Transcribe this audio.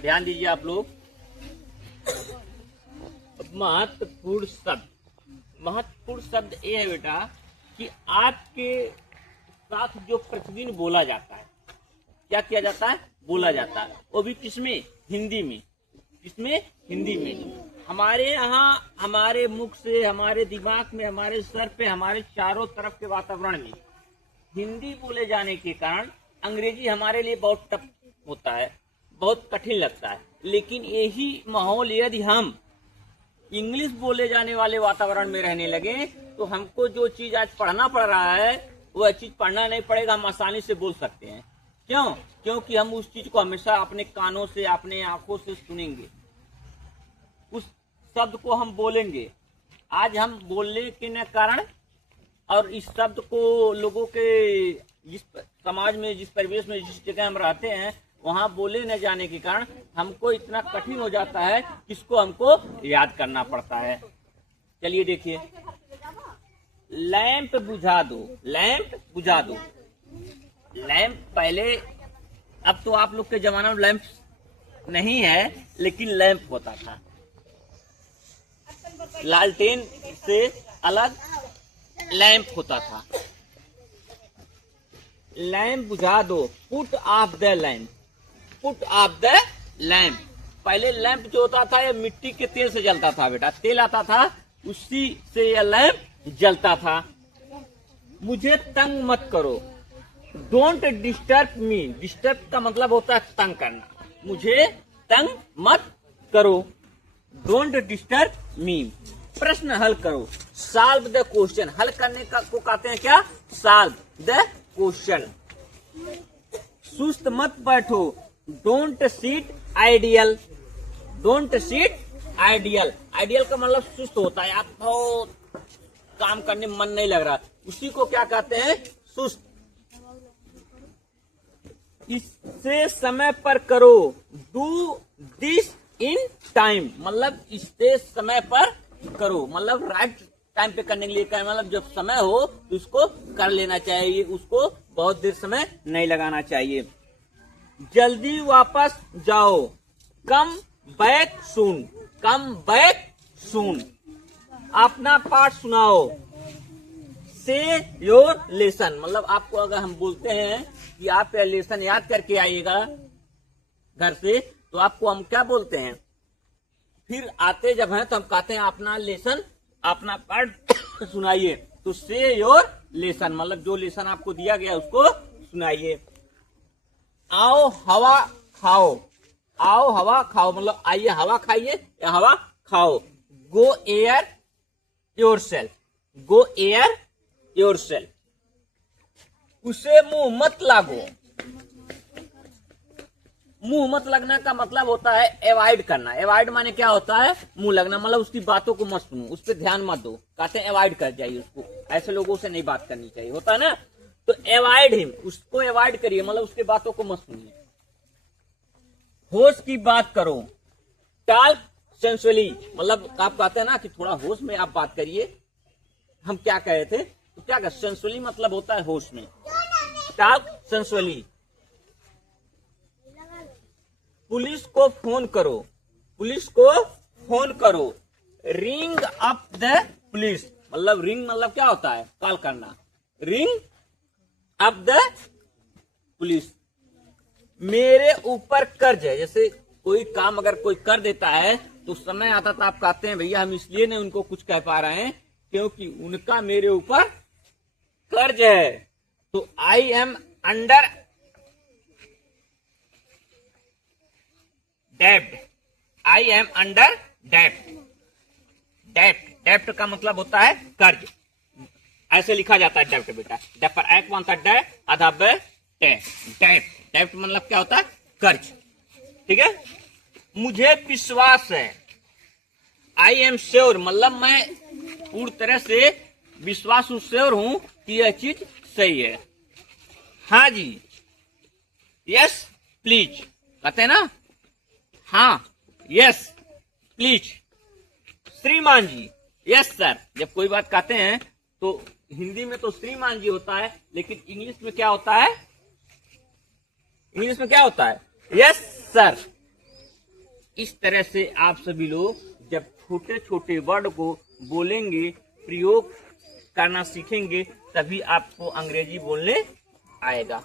ध्यान दीजिए आप लोग। महत्वपूर्ण शब्द ये है बेटा कि आपके साथ जो प्रतिदिन बोला जाता है, क्या किया जाता है, बोला जाता है, वो भी किसमें, हिंदी में। किसमें, हिंदी में। हमारे यहाँ, हमारे मुख से, हमारे दिमाग में, हमारे सर पे, हमारे चारों तरफ के वातावरण में हिंदी बोले जाने के कारण अंग्रेजी हमारे लिए बहुत टफ होता है, बहुत कठिन लगता है। लेकिन यही माहौल यदि हम इंग्लिश बोले जाने वाले वातावरण में रहने लगे तो हमको जो चीज आज पढ़ना पड़ रहा है वह चीज पढ़ना नहीं पड़ेगा, हम आसानी से बोल सकते हैं। क्यों? क्योंकि हम उस चीज को हमेशा अपने कानों से, अपने आंखों से सुनेंगे, उस शब्द को हम बोलेंगे। आज हम बोलने के न कारण और इस शब्द को लोगों के जिस समाज में, जिस परिवेश में, जिस जगह हम रहते हैं वहां बोले न जाने के कारण हमको इतना कठिन हो जाता है, इसको हमको याद करना पड़ता है। चलिए देखिए, लैंप बुझा दो, लैंप बुझा दो। लैंप पहले, अब तो आप लोग के जमाना में लैंप नहीं है, लेकिन लैंप होता था। लालटेन से अलग लैंप होता था। लैंप बुझा दो, put off the lamp, put off the lamp. पहले लैंप जो होता था ये मिट्टी के तेल से जलता था बेटा, तेल आता था उसी से यह लैंप जलता था। मुझे तंग मत करो, डोंट डिस्टर्ब मी। डिस्टर्ब का मतलब होता है तंग करना। मुझे तंग मत करो, डोंट डिस्टर्ब मी। प्रश्न हल करो, सॉल्व द क्वेश्चन। हल करने का को कहते हैं क्या, सॉल्व द क्वेश्चन। सुस्त मत बैठो, don't sit ideal, don't sit ideal. Ideal का मतलब सुस्त होता है, आप बहुत काम करने में मन नहीं लग रहा, उसी को क्या कहते हैं, सुस्त। इससे समय पर करो, डू दिस इन टाइम, मतलब इससे समय पर करो, मतलब राइट टाइम पे करने के लिए कहें, मतलब जब समय हो तो उसको कर लेना चाहिए, उसको बहुत देर समय नहीं लगाना चाहिए। जल्दी वापस जाओ, come back soon, come back soon. अपना पाठ सुनाओ, से योर लेसन, मतलब आपको अगर हम बोलते हैं कि आप लेसन याद करके आइएगा घर से, तो आपको हम क्या बोलते हैं, फिर आते जब हैं तो हम कहते हैं अपना लेसन, अपना पाठ सुनाइए। तो से योर लेसन मतलब जो लेसन आपको दिया गया उसको सुनाइए। आओ हवा खाओ, आओ हवा खाओ मतलब आइए हवा खाइए या हवा खाओ। Go Air your self, Go Air your self. उसे मुंह मत लागो, मुंह मत लगना का मतलब होता है अवॉइड करना। अवॉइड माने क्या होता है, मुंह लगना, मतलब उसकी बातों को मत सुनो, उस पर ध्यान मत दो, कहते हैं अवॉइड कर जाइए उसको, ऐसे लोगों से नहीं बात करनी चाहिए, होता है ना। तो अवॉइड हिम, उसको अवॉइड करिए, मतलब उसके बातों को मत सुनिए। होश की बात करो, टॉक सेंसुअली, मतलब आप कहते हैं ना कि थोड़ा होश में आप बात करिए। हम क्या कहे थे, तो क्या कह, सेंसुअली मतलब होता है होश में, टॉक सेंसुअली। पुलिस को फोन करो, पुलिस को फोन करो। रिंग अप द पुलिस, मतलब रिंग मतलब क्या होता है, कॉल करना। Ring up the police. मेरे ऊपर कर्ज है, जैसे कोई काम अगर कोई कर देता है तो समय आता था आप कहते हैं भैया हम इसलिए नहीं उनको कुछ कह पा रहे हैं क्योंकि उनका मेरे ऊपर कर्ज है। तो आई एम अंडर डेब्ट, आई एम अंडर डेब्ट। डेब्ट, डेब्ट का मतलब होता है कर्ज, ऐसे लिखा जाता है डेब्ट बेटा। डेब्ट पर एक बनता है डे, आधा बे टे। डेब्ट, डेब्ट मतलब क्या होता है, कर्ज, ठीक है। मुझे विश्वास है, आई एम श्योर मतलब मैं पूरी तरह से विश्वास हूं, श्योर हूं कि यह चीज सही है। हाँ जी, यस प्लीज कहते हैं ना, हाँ यस प्लीज। श्रीमान जी, यस सर। जब कोई बात कहते हैं तो हिंदी में तो श्रीमान जी होता है, लेकिन इंग्लिश में क्या होता है, इंग्लिश में क्या होता है, यस सर। इस तरह से आप सभी लोग जब छोटे छोटे वर्ड को बोलेंगे, प्रयोग करना सीखेंगे, तभी आपको अंग्रेजी बोलने आएगा।